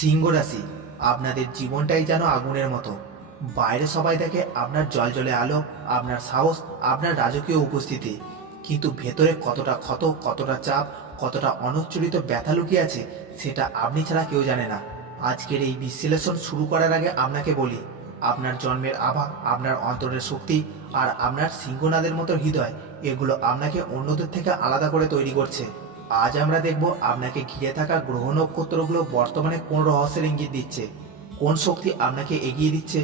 সিংহ রাশি, আপনাদের জীবনটাই যেন আগুনের মতো। বাইরে সবাই দেখে আপনার জলজলে আলো, আপনার সাহস, আপনার রাজকীয় উপস্থিতি, কিন্তু ভেতরে কতটা ক্ষত, কতটা চাপ, কতটা অনুচ্চারিত ব্যথা লুকিয়ে আছে সেটা আপনি ছাড়া কেউ জানে না। আজকের এই বিশ্লেষণ শুরু করার আগে আপনাকে বলি, আপনার জন্মের আভা, আপনার অন্তরের শক্তি আর আপনার সিংহনাদের মতো হৃদয়, এগুলো আপনাকে অন্যদের থেকে আলাদা করে তৈরি করছে। আজ আমরা দেখব আপনাকে ঘিরে থাকা গ্রহ নক্ষত্রগুলো বর্তমানে কোন রহস্যের ইঙ্গিত দিচ্ছে, কোন শক্তি আপনাকে এগিয়ে দিচ্ছে,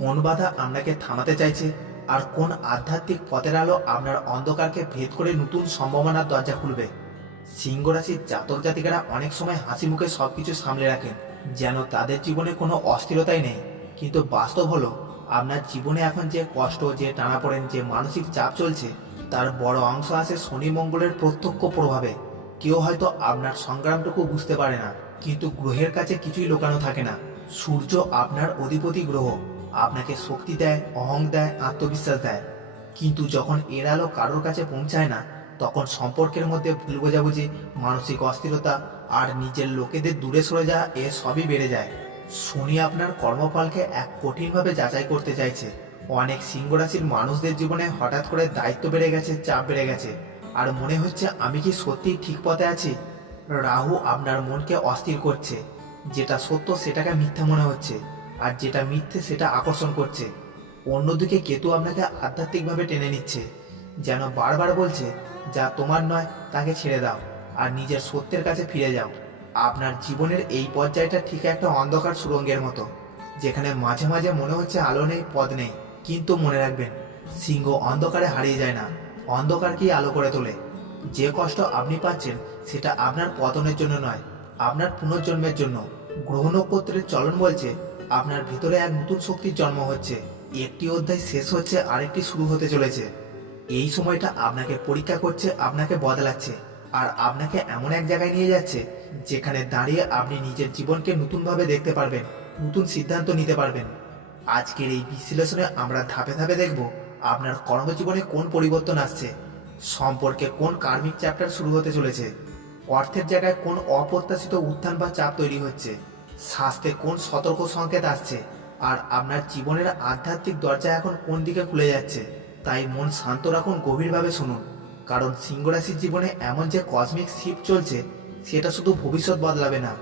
কোন বাধা আপনাকে থামাতে চাইছে, আর কোন আধ্যাত্মিক পথের আলো আপনার অন্ধকারকে ভেদ করে নতুন সম্ভাবনার দরজা খুলবে। সিংহ রাশির জাতক জাতিকারা অনেক সময় হাসি মুখে সবকিছু সামলে রাখেন, যেন তাদের জীবনে কোনো অস্থিরতাই নেই। কিন্তু বাস্তব হলো, আপনার জীবনে এখন যে কষ্ট, যে টানাপোড়েন, যে মানসিক চাপ চলছে, তার বড় অংশ আছে শনি মঙ্গলের প্রত্যক্ষ প্রভাবে। কেউ হয়তো আপনার সংগ্রামটুকু বুঝতে পারে না, কিন্তু গ্রহের কাছে কিছুই লুকানো থাকে না। সূর্য আপনার অধিপতি গ্রহ, আপনাকে শক্তি দেয়, অহং দেয়, আত্মবিশ্বাস দেয়। কিন্তু যখন এর আলো কারোর কাছে পৌঁছায় না, তখন সম্পর্কের মধ্যে ভুল বোঝাবুঝি, মানসিক অস্থিরতা আর নিজের লোকেদের দূরে সরে যাওয়া, এ সবই বেড়ে যায়। শনি আপনার কর্মফলকে এক কঠিনভাবে যাচাই করতে চাইছে। অনেক সিংহ রাশির মানুষদের জীবনে হঠাৎ করে দায়িত্ব বেড়ে গেছে, চাপ বেড়ে গেছে, আর মনে হচ্ছে আমি কি সত্যিই ঠিক পথে আছি। রাহু আপনার মনকে অস্থির করছে, যেটা সত্য সেটাকে মিথ্যা মনে হচ্ছে, আর যেটা মিথ্যে সেটা আকর্ষণ করছে। অন্যদিকে কেতু আপনাকে আধ্যাত্মিকভাবে টেনে নিচ্ছে, যেন বারবার বলছে যা তোমার নয় তাকে ছেড়ে দাও আর নিজের সত্যের কাছে ফিরে যাও। আপনার জীবনের এই পর্যায়টা ঠিক একটা অন্ধকার সুড়ঙ্গের মতো, যেখানে মাঝে মাঝে মনে হচ্ছে আলো নেই, পথ নেই। কিন্তু মনে রাখবেন, সিংহ অন্ধকারে হারিয়ে যায় না, অন্ধকারকেই আলো করে তোলে। যে কষ্ট আপনি পাচ্ছেন সেটা আপনার পতনের জন্য নয়, আপনার পুনর্জন্মের জন্য। গ্রহ নক্ষত্রের চলন বলছে আপনার ভিতরে এক নতুন শক্তির জন্ম হচ্ছে। একটি অধ্যায় শেষ হচ্ছে, আরেকটি শুরু হতে চলেছে। এই সময়টা আপনাকে পরীক্ষা করছে, আপনাকে বদলাচ্ছে, আর আপনাকে এমন এক জায়গায় নিয়ে যাচ্ছে যেখানে দাঁড়িয়ে আপনি নিজের জীবনকে নতুনভাবে দেখতে পারবেন, নতুন সিদ্ধান্ত নিতে পারবেন। আজকের এই বিশ্লেষণে আমরা ধাপে ধাপে দেখব আপনার কর্মজীবনে কোন পরিবর্তন আসছে, সম্পর্কে কোন কার্মিক চ্যাপ্টার শুরু হতে চলেছে, অর্থের জায়গায় কোন অপ্রত্যাশিত উত্থান বা চাপ তৈরি হচ্ছে, স্বাস্থ্যে কোন সতর্ক সংকেত আসছে, আর আপনার জীবনের আধ্যাত্মিক দরজা এখন কোন দিকে খুলে যাচ্ছে। তাই মন শান্ত রাখুন, গভীরভাবে শুনুন, কারণ সিংহ রাশির জীবনে এমন যে কসমিক শিফট চলছে, সেটা শুধু ভবিষ্যৎ বদলাবে না,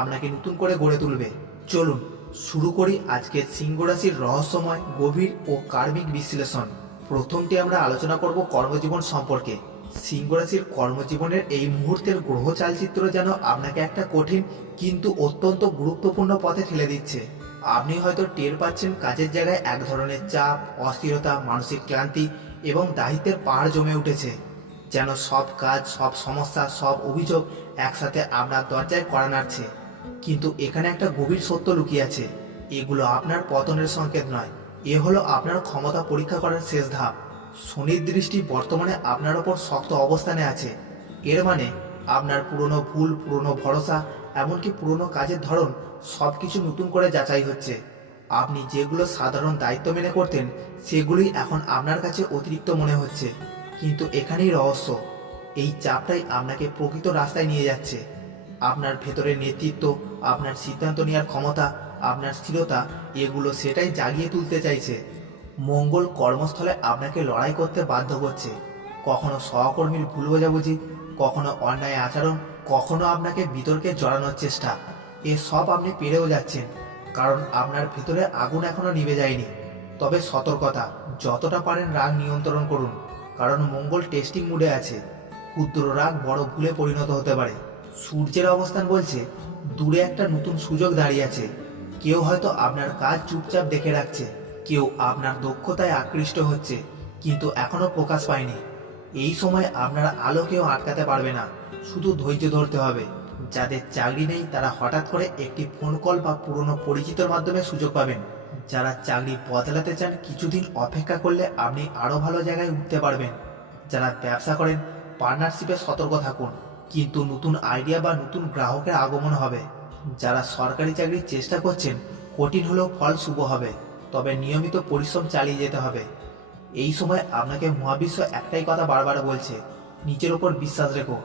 আপনাকে নতুন করে গড়ে তুলবে। চলুন শুরু করি আজকের সিংহ রাশির রহস্যময়, গভীর ও কার্মিক বিশ্লেষণ। প্রথমটি আমরা আলোচনা করব কর্মজীবন সম্পর্কে। সিংহ রাশির কর্মজীবনের এই মুহূর্তের গ্রহ চালচিত্র যেন আপনাকে একটা কঠিন কিন্তু অত্যন্ত গুরুত্বপূর্ণ পথে ঠেলে দিচ্ছে। আপনি হয়তো টের পাচ্ছেন কাজের জায়গায় এক ধরনের চাপ, অস্থিরতা, মানসিক ক্লান্তি এবং দায়িত্বের পাহাড় জমে উঠেছে। যেন সব কাজ, সব সমস্যা, সব অভিযোগ একসাথে আপনার দরজায় কড়া নাড়ছে। কিন্তু এখানে একটা গভীর সত্য লুকিয়ে আছে, এগুলো আপনার পতনের সংকেত নয়, এ হলো আপনার ক্ষমতা পরীক্ষা করার শেষ ধাপ। শনির দৃষ্টি বর্তমানে আপনার ওপর শক্ত অবস্থানে আছে। এর মানে আপনার পুরনো ভুল, পুরনো ভরসা, এমনকি পুরনো কাজের ধরন সবকিছু নতুন করে যাচাই হচ্ছে। আপনি যেগুলো সাধারণ দায়িত্ব মেনে করতেন, সেগুলোই এখন আপনার কাছে অতিরিক্ত মনে হচ্ছে। কিন্তু এখানেই রহস্য, এই চাপটাই আপনাকে প্রকৃত রাস্তায় নিয়ে যাচ্ছে। আপনার ভেতরের নেতৃত্ব, আপনার সিদ্ধান্ত নেওয়ার ক্ষমতা, আপনার স্থিরতা, এগুলো সেটাই জাগিয়ে তুলতে চাইছে। মঙ্গল কর্মস্থলে আপনাকে লড়াই করতে বাধ্য করছে, কখনো সহকর্মীর ভুল বোঝাবুঝি, কখনো অন্যায় আচরণ, কখনো আপনাকে বিতর্কে জড়ানোর চেষ্টা। এ সব আপনি পেরেও যাচ্ছেন, কারণ আপনার ভিতরে আগুন এখনো নিভে যায়নি। তবে সতর্কতা, যতটা পারেন রাগ নিয়ন্ত্রণ করুন, কারণ মঙ্গল টেস্টিং মুডে আছে। ক্ষুদ্র রাগ বড় ভুলে পরিণত হতে পারে। সূর্যের অবস্থান বলছে দূরে একটা নতুন সুযোগ দাঁড়িয়ে আছে। কেউ হয়তো আপনার কাজ চুপচাপ দেখে রাখছে, কেউ আপনার দক্ষতায় আকৃষ্ট হচ্ছে, কিন্তু এখনো প্রকাশ পায়নি। এই সময় আপনার আলো কেউ আটকাতে পারবে না, শুধু ধৈর্য ধরতে হবে। যাদের চাকরি নেই তারা হঠাৎ করে একটি ফোন কল বা পুরনো পরিচিতর মাধ্যমে সুযোগ পাবেন। যারা চাকরি বদলাতে চান, কিছুদিন অপেক্ষা করলে আপনি আরও ভালো জায়গায় উঠতে পারবেন। যারা ব্যবসা করেন, পার্টনারশিপে সতর্ক থাকুন, কিন্তু নতুন আইডিয়া বা নতুন গ্রাহকের আগমন হবে। যারা সরকারি চাকরির চেষ্টা করছেন, কঠিন হলেও ফল শুভ হবে, তবে নিয়মিত পরিশ্রম চালিয়ে যেতে হবে। এই সময় আপনাকে মহাবিশ্ব একটাই কথা বারবার বলছে, নিজের ওপর বিশ্বাস রেখো।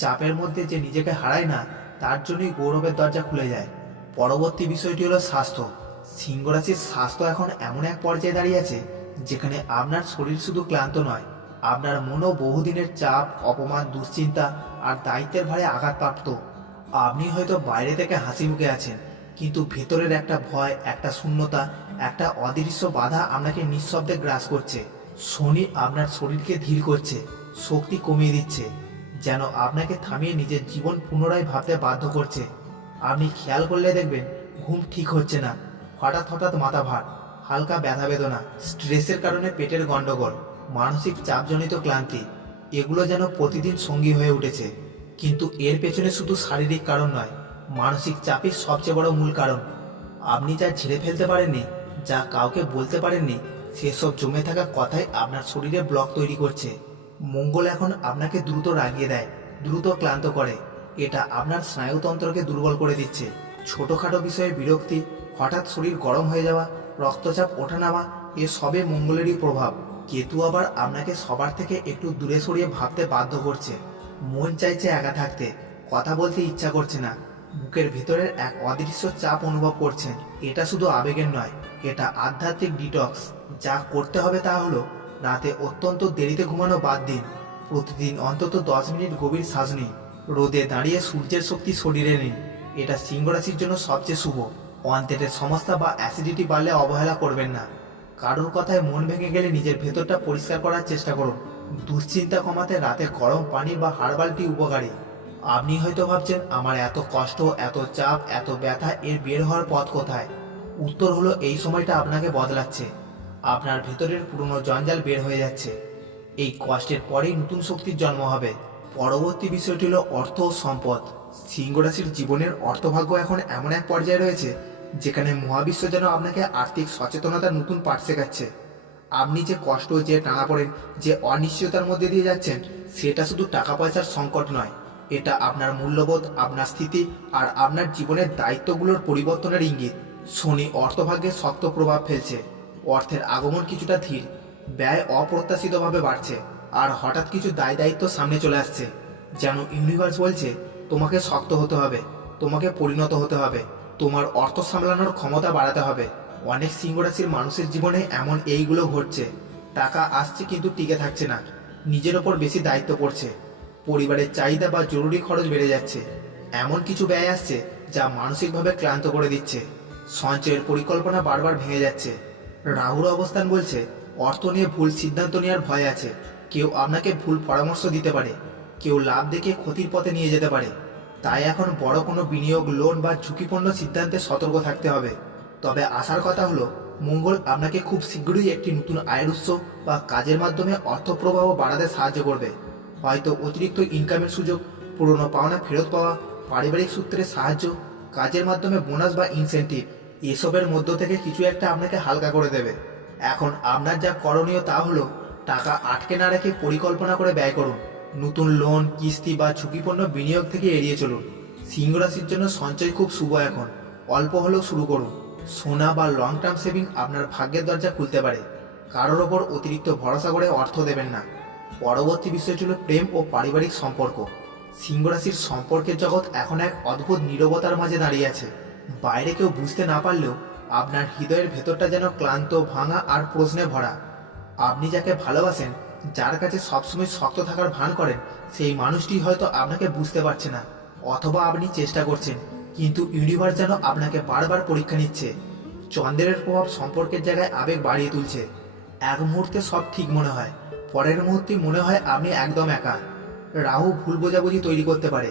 চাপের মধ্যে যে নিজেকে হারায় না, তার জন্যই গৌরবের দরজা খুলে যায়। পরবর্তী বিষয়টি হলো স্বাস্থ্য। সিংহ রাশির স্বাস্থ্য এখন এমন এক পর্যায়ে দাঁড়িয়ে আছে যেখানে আপনার শরীর শুধু ক্লান্ত নয়, আপনার মনও বহুদিনের চাপ, অপমান, দুশ্চিন্তা আর দায়িত্বের ভারে আঘাতপ্রাপ্ত। আপনি হয়তো বাইরে থেকে হাসি মুখে আছেন, কিন্তু ভেতরের একটা ভয়, একটা শূন্যতা, একটা অদৃশ্য বাধা আপনাকে নিঃশব্দে গ্রাস করছে। শনি আপনার শরীরকে ধীর করছে, শক্তি কমিয়ে দিচ্ছে, যেন আপনাকে থামিয়ে নিজের জীবন পুনরায় ভাবতে বাধ্য করছে। আপনি খেয়াল করলে দেখবেন ঘুম ঠিক হচ্ছে না, হঠাৎ হঠাৎ মাথা ভার, হালকা ব্যথা বেদনা, স্ট্রেসের কারণে পেটের গন্ডগোল, মানসিক চাপজনিত ক্লান্তি, এগুলো যেন প্রতিদিন সঙ্গী হয়ে উঠেছে। কিন্তু এর পেছনে শুধু শারীরিক কারণ নয়, মানসিক চাপই সবচেয়ে বড় মূল কারণ। আপনি যা ঝেড়ে ফেলতে পারেননি, যা কাউকে বলতে পারেননি, সেসব জমে থাকা কথাই আপনার শরীরে ব্লক তৈরি করছে। মঙ্গল এখন আপনাকে দ্রুত রাগিয়ে দেয়, দ্রুত ক্লান্ত করে। এটা আপনার স্নায়ুতন্ত্রকে দুর্বল করে দিচ্ছে। ছোটোখাটো বিষয়ে বিরক্তি, হঠাৎ শরীর গরম হয়ে যাওয়া, রক্তচাপ ওঠানামা, এ সবে মঙ্গলেরই প্রভাব। কেতু আবার আপনাকে সবার থেকে একটু দূরে সরিয়ে ভাবতে বাধ্য করছে। মন চাইছে একা থাকতে, কথা বলতে ইচ্ছা করছে না, বুকের ভিতরের এক অদৃশ্য চাপ অনুভব করছেন। এটা শুধু আবেগের নয়, এটা আধ্যাত্মিক ডিটক্স। যা করতে হবে তা হলো রাতে অত্যন্ত দেরিতে ঘুমানো বাদ দিন। প্রতিদিন অন্তত 10 মিনিট গভীর শ্বাস নিন, রোদে দাঁড়িয়ে সূর্যের শক্তি শরীরে নিন। এটা সিংহ রাশির জন্য সবচেয়ে শুভ। অন্ত্রের সমস্যা বা অ্যাসিডিটি বাড়লে অবহেলা করবেন না। কারোর কথায় মন ভেঙে গেলে নিজের ভেতরটা পরিষ্কার করার চেষ্টা করুন। দুশ্চিন্তা কমাতে রাতে গরম পানি বা হার্বাল টি উপকারী। আপনি হয়তো ভাবছেন, আমার এত কষ্ট, এত চাপ, এত ব্যথা, এর বের হওয়ার পথ কোথায়? উত্তর হলো, এই সময়টা আপনাকে বদলাচ্ছে। আপনার ভেতরের পুরনো জঞ্জাল বের হয়ে যাচ্ছে। এই কষ্টের পরেই নতুন শক্তির জন্ম হবে। পরবর্তী বিষয়টি হলো অর্থ ও সম্পদ। সিংহ রাশির জীবনের অর্থভাগ্য এখন এমন এক পর্যায়ে রয়েছে যেখানে মহাবিশ্ব যেন আপনাকে আর্থিক সচেতনতার নতুন পাঠ শেখাচ্ছে। আপনি যে কষ্ট, যে টানাপোড়েন, যে অনিশ্চয়তার মধ্যে দিয়ে যাচ্ছেন, সেটা শুধু টাকা পয়সার সংকট নয়, এটা আপনার মূল্যবোধ, আপনার স্থিতি আর আপনার জীবনের দায়িত্বগুলোর পরিবর্তনের ইঙ্গিত। শনি অর্থভাগ্যে শক্ত প্রভাব ফেলছে। অর্থের আগমন কিছুটা ধীর, ব্যয় অপ্রত্যাশিতভাবে বাড়ছে, আর হঠাৎ কিছু দায় দায়িত্ব সামনে চলে আসছে। যেন ইউনিভার্স বলছে, তোমাকে শক্ত হতে হবে, তোমাকে পরিণত হতে হবে, তোমার অর্থ সামলানোর ক্ষমতা বাড়াতে হবে। অনেক সিংহ রাশির মানুষের জীবনে এমন এইগুলো ঘটছে। টাকা আসছে কিন্তু টিকে থাকছে না, নিজের ওপর বেশি দায়িত্ব পড়ছে, পরিবারের চাহিদা বা জরুরি খরচ বেড়ে যাচ্ছে, এমন কিছু ব্যয় আসছে যা মানসিকভাবে ক্লান্ত করে দিচ্ছে। সঞ্চয়ের পরিকল্পনা বারবার ভেঙে যাচ্ছে। রাহুর অবস্থান বলছে, অর্থ নিয়ে ভুল সিদ্ধান্ত নেওয়ার ভয় আছে। কেউ আপনাকে ভুল পরামর্শ দিতে পারে, কেউ লাভ দেখে ক্ষতির পথে নিয়ে যেতে পারে। তাই এখন বড় কোনো বিনিয়োগ, লোন বা ঝুঁকিপূর্ণ সিদ্ধান্তে সতর্ক থাকতে হবে। তবে আসার কথা হলো, মঙ্গল আপনাকে খুব শীঘ্রই একটি নতুন আয়ের উৎস বা কাজের মাধ্যমে অর্থ প্রবাহ বাড়াতে সাহায্য করবে। হয়তো অতিরিক্ত ইনকামের সুযোগ, পুরনো পাওনা ফেরত পাওয়া, পারিবারিক সূত্রে সাহায্য, কাজের মাধ্যমে বোনাস বা ইনসেন্টিভ, এসবের মধ্য থেকে কিছু একটা আপনাকে হালকা করে দেবে। এখন আপনার যা করণীয় তা হলো, টাকা আটকে না রেখে পরিকল্পনা করে ব্যয় করুন। নতুন লোন, কিস্তি বা ঝুঁকিপূর্ণ বিনিয়োগ থেকে এড়িয়ে চলুন। সিংহ রাশির জন্য সঞ্চয় খুব শুভ এখন। অল্প হলেও শুরু করুন। সোনা বা লং টার্ম সেভিং আপনার ভাগ্যের দরজা খুলতে পারে। কারোর ওপর অতিরিক্ত ভরসা করে অর্থ দেবেন না। পরবর্তী বিষয়টি হল প্রেম ও পারিবারিক সম্পর্ক। সিংহ রাশির সম্পর্কের জগৎ এখন এক অদ্ভুত নীরবতার মাঝে দাঁড়িয়ে আছে। বাইরে কেউ বুঝতে না পারলেও আপনার হৃদয়ের ভেতরটা যেন ক্লান্ত, ভাঙা আর প্রশ্নে ভরা। আপনি যাকে ভালোবাসেন, যার কাছে সবসময় শক্ত থাকার ভান করেন, সেই মানুষটি হয়তো আপনাকে বুঝতে পারছে না, অথবা আপনি চেষ্টা করছেন, কিন্তু ইউনিভার্স যেন আপনাকে বারবার পরীক্ষা নিচ্ছে। চন্দ্রের প্রভাব সম্পর্কের জায়গায় আবেগ বাড়িয়ে তুলছে। এক মুহূর্তে সব ঠিক মনে হয়, পরের মুহূর্তে মনে হয় আপনি একদম একা। রাহু ভুল বোঝাবুঝি তৈরি করতে পারে,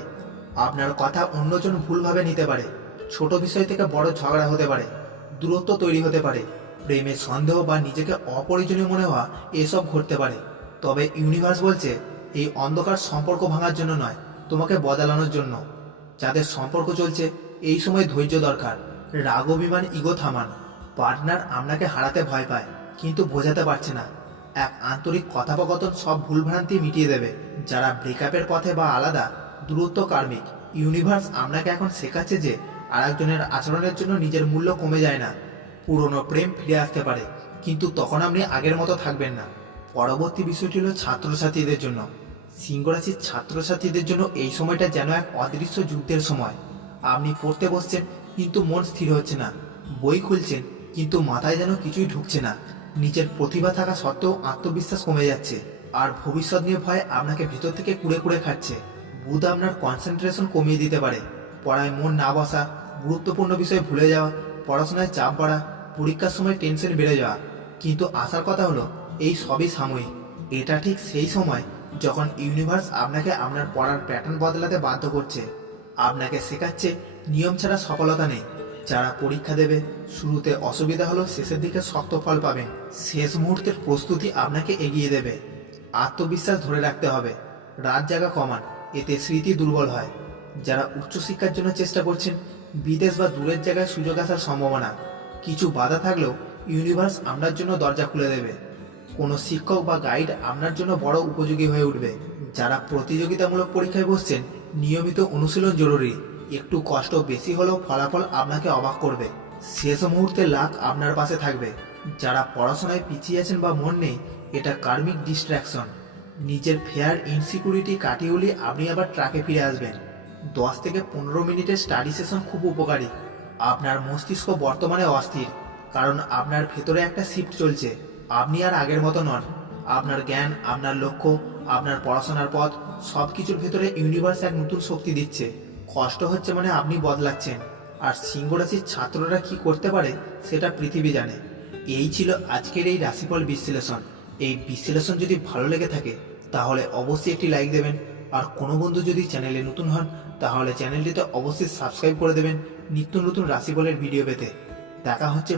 আপনার কথা অন্যজন ভুলভাবে নিতে পারে, ছোট বিষয় থেকে বড় ঝগড়া হতে পারে, দূরত্ব তৈরি হতে পারে, প্রেমে সন্দেহ বা নিজেকে অপরিজনীয় মনে হওয়া, এসব ঘটতে পারে। তবে ইউনিভার্স বলছে, এই অন্ধকার সম্পর্ক ভাঙার জন্য নয়, তোমাকে বদলানোর জন্য। যাদের সম্পর্ক চলছে, এই সময় ধৈর্য দরকার। রাগ, অভিমান, ইগো থামান। পার্টনার আপনাকে হারাতে ভয় পায়, কিন্তু বোঝাতে পারছে না। এক আন্তরিক কথোপকথন সব ভুলভ্রান্তি মিটিয়ে দেবে। যারা ব্রেকআপের পথে বা আলাদা, দূরত্ব কার্মিক। ইউনিভার্স আপনাকে এখন শেখাচ্ছে যে আরেকজনের আচরণের জন্য নিজের মূল্য কমে যায় না। পুরনো প্রেম ফিরে আসতে পারে, কিন্তু তখন আপনি আগের মতো থাকবেন না। পরবর্তী বিষয়টি হলো ছাত্রছাত্রীদের জন্য। সিংহ রাশির ছাত্রছাত্রীদের জন্য এই সময়টা যেন এক অদৃশ্য যুদ্ধের সময়। আপনি পড়তে বসছেন কিন্তু মন স্থির হচ্ছে না, বই খুলছেন কিন্তু মাথায় যেন কিছুই ঢুকছে না, নিজের প্রতিভা থাকা সত্ত্বেও আত্মবিশ্বাস কমে যাচ্ছে, আর ভবিষ্যৎ নিয়ে ভয় আপনাকে ভেতর থেকে কুড়ে কুড়ে খাচ্ছে। বুধ আপনার কনসেন্ট্রেশন কমিয়ে দিতে পারে, পড়ায় মন না বসা, গুরুত্বপূর্ণ বিষয়ে ভুলে যাওয়া, পড়াশোনায় চাপ বাড়া, পরীক্ষার সময় টেনশন বেড়ে যাওয়া। কিন্তু আসার কথা হলো এই সবই সাময়িক। এটা ঠিক সেই সময় যখন ইউনিভার্স আপনাকে আপনার পড়ার প্যাটার্ন বদলাতে বাধ্য করছে, আপনাকে শেখাচ্ছে নিয়ম ছাড়া সফলতা নেই। যারা পরীক্ষা দেবে শুরুতে অসুবিধা হলেও শেষের দিকে শক্ত ফল পাবেন। শেষ মুহূর্তের প্রস্তুতি আপনাকে এগিয়ে দেবে। আত্মবিশ্বাস ধরে রাখতে হবে, রাত জাগা কমান, এতে স্মৃতি দুর্বল হয়। যারা উচ্চশিক্ষার জন্য চেষ্টা করছেন, বিদেশ বা দূরের জায়গায় সুযোগ আসার সম্ভাবনা, কিছু বাধা থাকলেও ইউনিভার্স আপনার জন্য দরজা খুলে দেবে। কোনো শিক্ষক বা গাইড আপনার জন্য বড় উপযোগী হয়ে উঠবে। যারা প্রতিযোগিতামূলক পরীক্ষায় বসছেন, নিয়মিত অনুশীলন জরুরি। একটু কষ্ট বেশি হলেও ফলাফল আপনাকে অবাক করবে। শেষ মুহূর্তে লাক আপনার পাশে থাকবে। যারা পড়াশোনায় পিছিয়ে আছেন বা মন নেই, এটা কার্মিক ডিস্ট্র্যাকশন। নিজের ফেয়ার ইনসিকিউরিটি কাটিয়ে উঠলে আপনি আবার ট্র্যাকে ফিরে আসবেন। 10 থেকে 15 মিনিটের স্টাডি সেশন খুব উপকারী। আপনার মস্তিষ্ক বর্তমানে অস্থির, কারণ আপনার ভেতরে একটা শিফট চলছে। আপনি আর আগের মতো নন। আপনার জ্ঞান, আপনার লক্ষ্য, আপনার পড়াশোনার পথ, সব কিছুর ভেতরে ইউনিভার্স এক নতুন শক্তি দিচ্ছে। কষ্ট হচ্ছে মানে আপনি বদলাচ্ছেন। আর সিংহ রাশির ছাত্ররা কি করতে পারে সেটা পৃথিবী জানে। এই ছিল আজকের এই রাশিফল বিশ্লেষণ। এই বিশ্লেষণ যদি ভালো লেগে থাকে তাহলে অবশ্যই একটি লাইক দেবেন। আর কোনো বন্ধু যদি চ্যানেলে নতুন হন তাহলে চ্যানেলটিতে অবশ্যই সাবস্ক্রাইব করে দেবেন নিত্য নতুন রাশিফলের ভিডিও পেতে। দেখা হচ্ছে